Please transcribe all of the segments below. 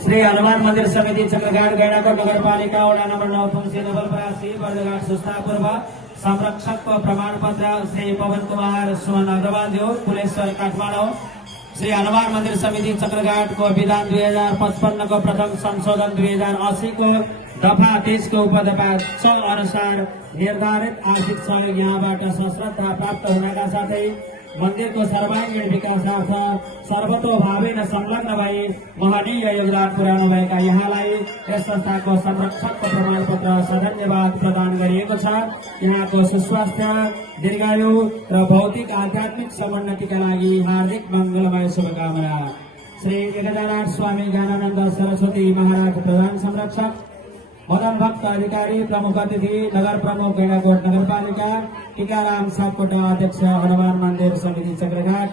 श्री हनुमान मंदिर समिति चक्रघाट गैंडाकोट नगरपालिका वडा नंबर 9 तुलसी नवलपरासी वर्धघाट संस्थापूर्व संरक्षक प्रमाण पत्र श्री पवन कुमार सुमन अग्रवाल जो पुलेश्वर काठमाडौँ। श्री हनुमान मंदिर समिति चक्रघाट को विधान 2055 को प्रथम संशोधन 2080 को दफा 30 को उपदफा 6 अनुसार निर्धारित आर्थिक सहयोग यहाँबाट सश्रद्धा प्राप्त हुनका साथै मन्दिरको सर्वाङ्गीण विकासार्थ सर्वतोभावेन संलग्न भई महनीय योगदान पुर्याउनु भएका यहाँलाई यस संस्थाको संरक्षकको प्रमाणपत्र सधन्यवाद प्रदान गरिएको छ। यहाँको सुस्वास्थ्य दीर्घायु र भौतिक आध्यात्मिक समुन्नतिका लागि हार्दिक मङ्गलमय शुभकामना। श्री 1008 स्वामी ज्ञानानन्द सरस्वती महाराज प्रधान संरक्षक, मदन भक्त अधिकारी प्रमुख अतिथि, नगर प्रमुख गैंडाकोट नगरपालिका, टीकाराम सापकोटा अध्यक्ष हनुमान मंदिर समिति चक्रघाट।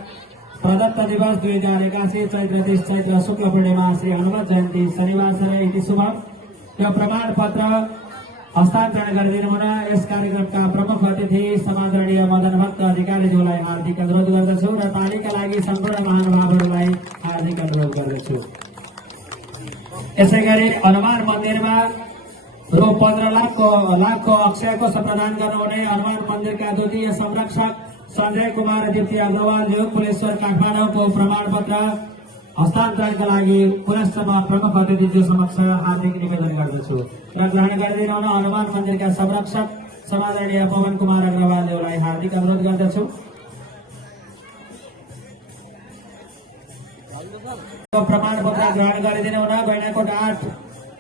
प्रदत्त दिवस 2081 चैत्र 30 चैत्र शुक्ल पूर्णिमा श्री हनुमत जयन्ती शनिवार इति शुभम। यो प्रमाण पत्र हस्तान्तरण गरिदिनु हुन यस कार्यक्रमका प्रमुख अतिथि समादरणीय मदन भक्त अधिकारीज्यूलाई हार्दिक अनुरोध गर्दछु र तालीका लागि सम्पूर्ण महानुभावहरूलाई हार्दिक अनुरोध गर्दछु। यसैगरी हनुमान मन्दिरमा रु 15 लाखको अक्षय कोष प्रदान गर्नुहुने हनुमान मन्दिरका द्वितीय संरक्षक संजय कुमार द्वितीय अग्रवालज्यू पुलेश्वर काठमाडौँको प्रमाण पत्र हस्तान्तरणका लागि पुनश्च प्रमुख अतिथिज्यू समक्ष हार्दिक निवेदन गर्दछु र ग्रहण गरिदिनु हुन हनुमान मन्दिरका संरक्षक समादरणीय पवन कुमार अग्रवालज्यूलाई हार्दिक अनुरोध गर्दछु। प्रमाण पत्र ग्रहण गरिदिनु हुन गैंडाकोट 8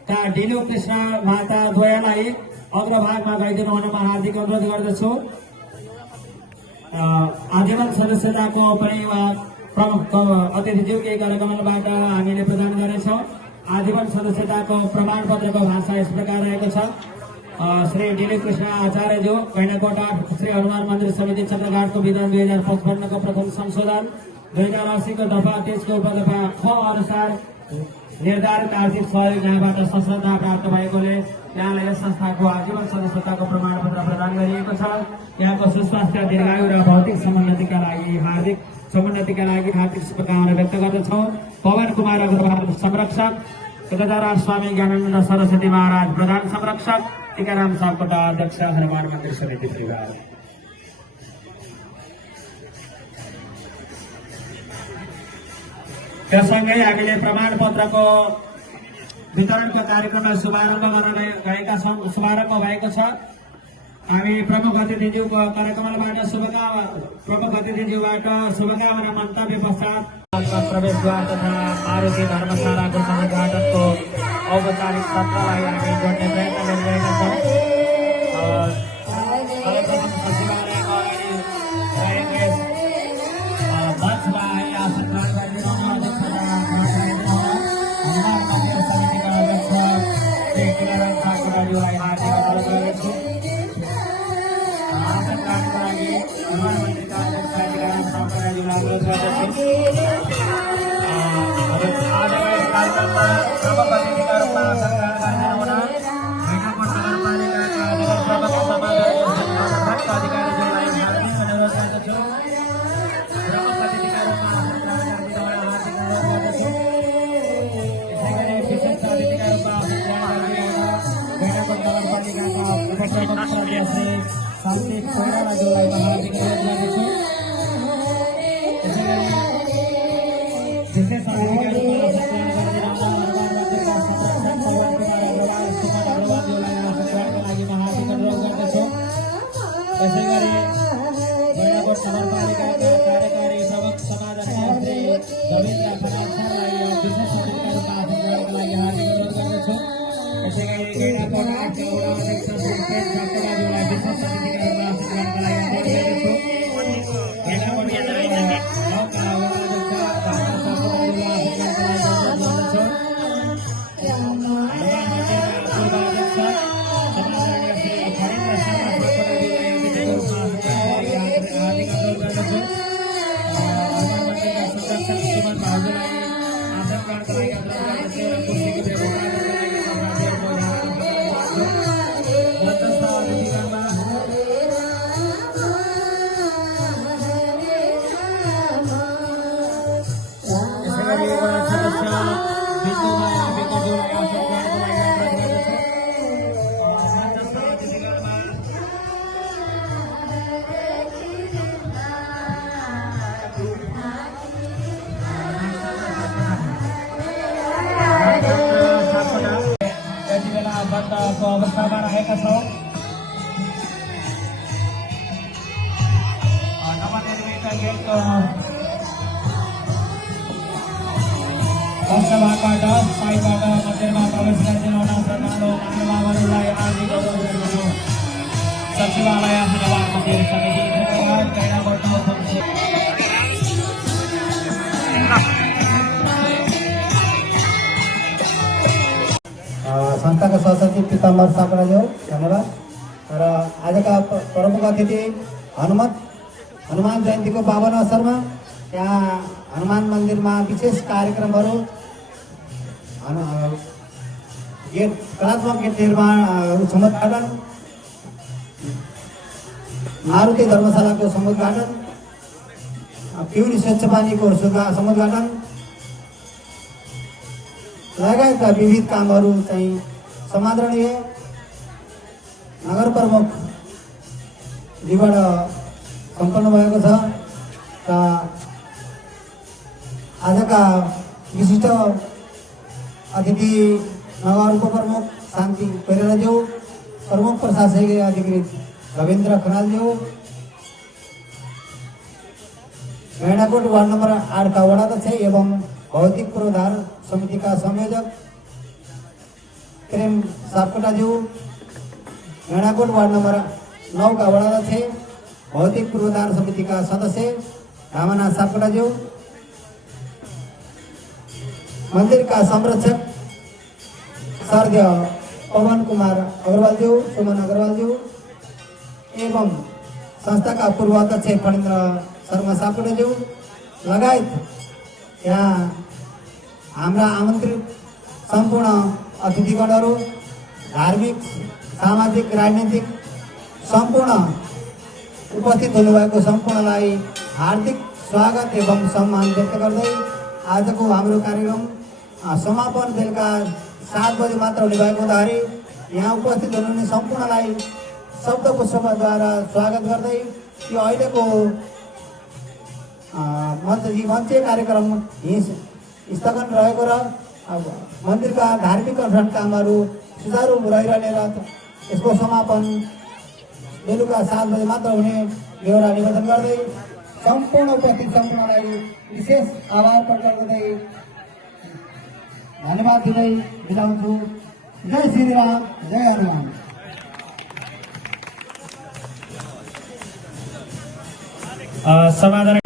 का डिलु कृष्ण माता द्वयलाई अग्रभागमा गइदिनु हुन म हार्दिक अनुरोध गर्दछु। आजीवन सदस्यताको पनि प्रमुख अतिथिज्यू केही करकमलबाट हामीले प्रदान गरेछौँ। आजीवन सदस्यताको प्रमाण पत्रको भाषा यस प्रकार रहेको छ। श्री डिलु कृष्ण आचार्यज्यू गैंडाकोट 8 श्री हनुमान मन्दिर समिति चक्रघाटको विधान 2055 को प्रथम संशोधन 2080 को दफा 30 को उपदफा 6 अनुसार निर्धारित आर्थिक सहयोग यहाँबाट सश्रद्धा प्राप्त भएकोले यहाँलाई यस संस्थाको आजीवन सदस्यताको प्रमाणपत्र प्रदान गरिएको छ। यहाँको सुस्वास्थ्य दीर्घायु र भौतिक समुन्नतिका लागि हार्दिक शुभकामना व्यक्त गर्दछौँ। पवन कुमार अग्रवाल संरक्षक, 1008 स्वामी ज्ञानानन्द सरस्वती महाराज प्रधान संरक्षक, टीकाराम सापकोटा अध्यक्ष हनुमान मन्दिर समिति परिवार। त्यससँगै हामीले प्रमाण पत्रको वितरणको कार्यक्रममा शुभारम्भ गर्न गएका छौँ। शुभारम्भ भएको छ। हामी प्रमुख अतिथिज्यूको कार्यक्रमबाट प्रमुख अतिथिज्यूबाट शुभकामना मन्तव्य पश्चात प्रवेशद्वार तथा मारुति धर्मशालाको उद्घाटनको औपचारिक सत्रलाई हामी जोड्ने प्रयत्न गरिरहेका छौँ। सर्वप्रथम सचिवालयको अगाडि रहेको मञ्चमा आसन ग्रहण गरिदिनु हुन विशेष पक्षबाट साइडबाट मन्दिरमा प्रवेश गरिदिनुहुन श्रद्धालु महानुभावहरूलाई हार्दिक अनुरोध गर्दछु। सचिवालय हनुमान मन्दिर समिति धन्यवाद कैलाबाट संस्थाका सहसचिव पीताम्बर सापराज्यू धन्यवाद। र आजका प्रमुख अतिथि हनुमान जयन्तीको पावन अवसरमा यहाँ हनुमान मन्दिरमा विशेष कार्यक्रमहरू गेट कलात्मक गेट निर्माण समुद्घाटन, मारुति धर्मशालाको समुद्घाटन, पिउरी स्वच्छ पानीको समुद्घाटन लगायतका विविध कामहरू चाहिँ समादरणीय नगर प्रमुखजीबाट सम्पन्न भएको छ। र आजका विशिष्ट अतिथि नगर उपप्रमुख शान्ति कोइरालाज्यू, प्रमुख प्रशासकीय अधिकृत रविन्द्र खनालज्यू, गैंडाकोट वार्ड नंबर 8 का वडाध्यक्ष एवं भौतिक पूर्वाधार समिति का संयोजक प्रेम सापकोटाज्यू, गैंडाकोट वार्ड नंबर 9 का वडाध्यक्ष भौतिक पूर्वाधार समिति का सदस्य रामानाथ सापकोटाज्यू, मंदिर का संरक्षक सर्य पवन कुमार अग्रवालज्यू, सुमन अग्रवालज्यू एवं संस्था का पूर्वाध्यक्ष फणेन्द्र शर्मा सापकोटाज्यू लगायत यहाँ हाम्रा आमन्त्रित सम्पूर्ण अतिथिगणहरू, धार्मिक, सामाजिक, राजनीतिक सम्पूर्ण उपस्थित हुनुभएको सम्पूर्णलाई हार्दिक स्वागत एवं सम्मान व्यक्त गर्दै आजको हाम्रो कार्यक्रम समापन बेलुका 7 बजे मात्र हुने भएको हुँदाखेरि यहाँ उपस्थित हुनुहुने सम्पूर्णलाई शब्दपुष्पद्वारा स्वागत गर्दै यो अहिलेको मञ्चीय कार्यक्रम स्थगन रहेको र मन्दिरका धार्मिक अनुष्ठान कामहरू सुचारू रहिरहने र यसको समापन बेलुका 7 बजे मात्र हुने बेहोरा निवेदन गर्दै सम्पूर्ण उपस्थित सम्पूर्णलाई विशेष आभार प्रकट गर्दै धन्यवाद दिँदै बिदा हुन्छु। जय श्री राम, जय हनुमान। समाधान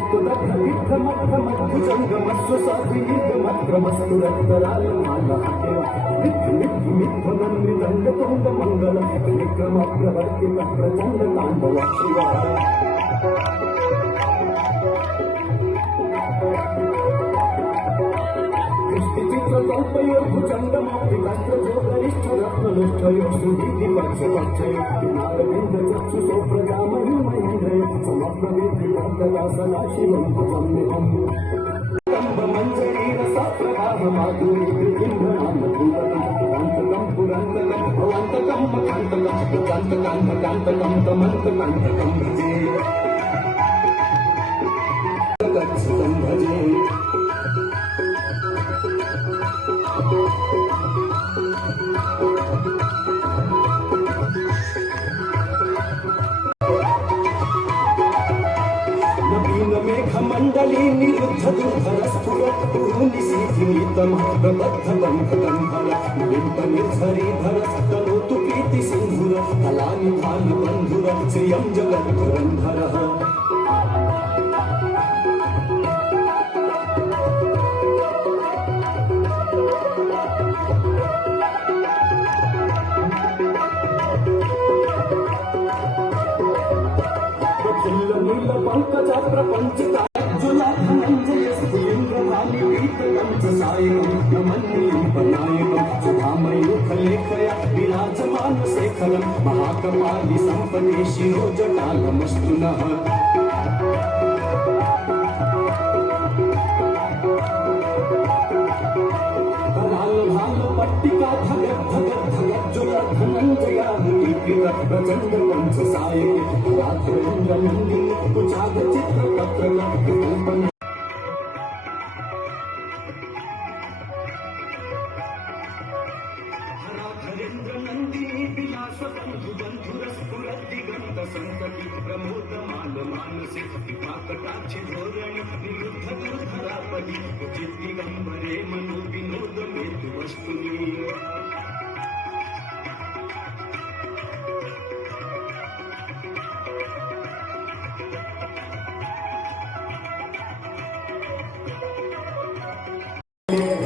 मंडली निरुद्ध धर तनोतु प्रीति सिंधुर कलानि भालि बंधुर श्रियं जगद्धुरंधरः पंकजा प्रपंचिता जुला धनंजय स्फुलिंगवाली पीतकंठ सायकं नमन्यं पनायकं सुधामयूखलेखया विराजमान शेखरं महाकपाली संपदे शिरो जटालमस्तु नः पट्टिका धगत धगत धगत जुला धनंजया मुनिप्रिय प्रचंड कंठ सायक राघवेंद्र नंदिनी कुचाग चित्र पत्र कल्पन राघवेंद्र नंदिनी विलास बंधु बंधुर स्फुरत दिगंत संतति प्रमोद मान मानसे विपाकटा धर्माची धोरण निरुद्ध दुर्धरापदी उचित दिगंबरे मनो विनोद मेतु वस्तुनी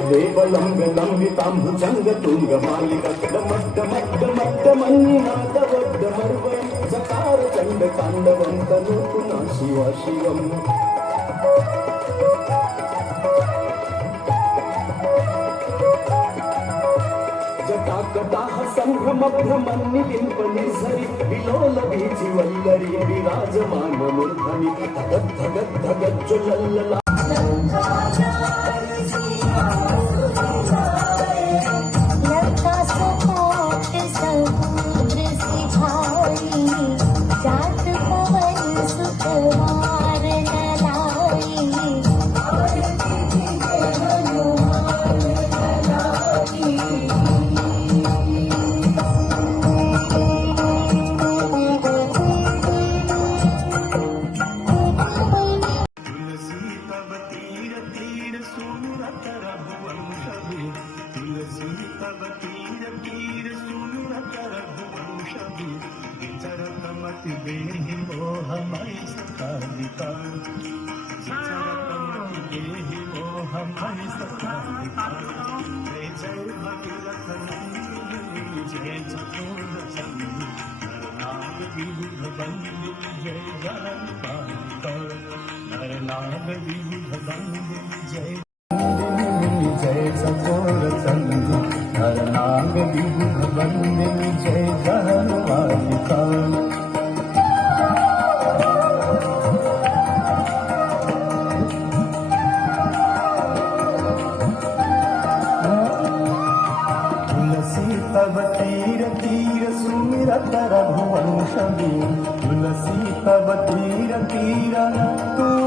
देवलंग लंबितांबुजंग तुंग मालिका मड्ड मड्ड मड्ड मन्निनाद वड्ड मर्वै जकार चंड तांडवंत नूतुना शिवा शिवम जटाकटाह संभ्रम भ्रमन्निलिंप निर्झरी विलोल बीजी वल्लरी विराजमान मूर्धनि धगत धगत धगत ज्वलल्लला जय चकोर चंदी हरनाग विबुध बंदिनी जय जहनवालिका तुलसी तब तीर तीर सुमिरत रघुवंशवी तुलसी तब तीर तीर तू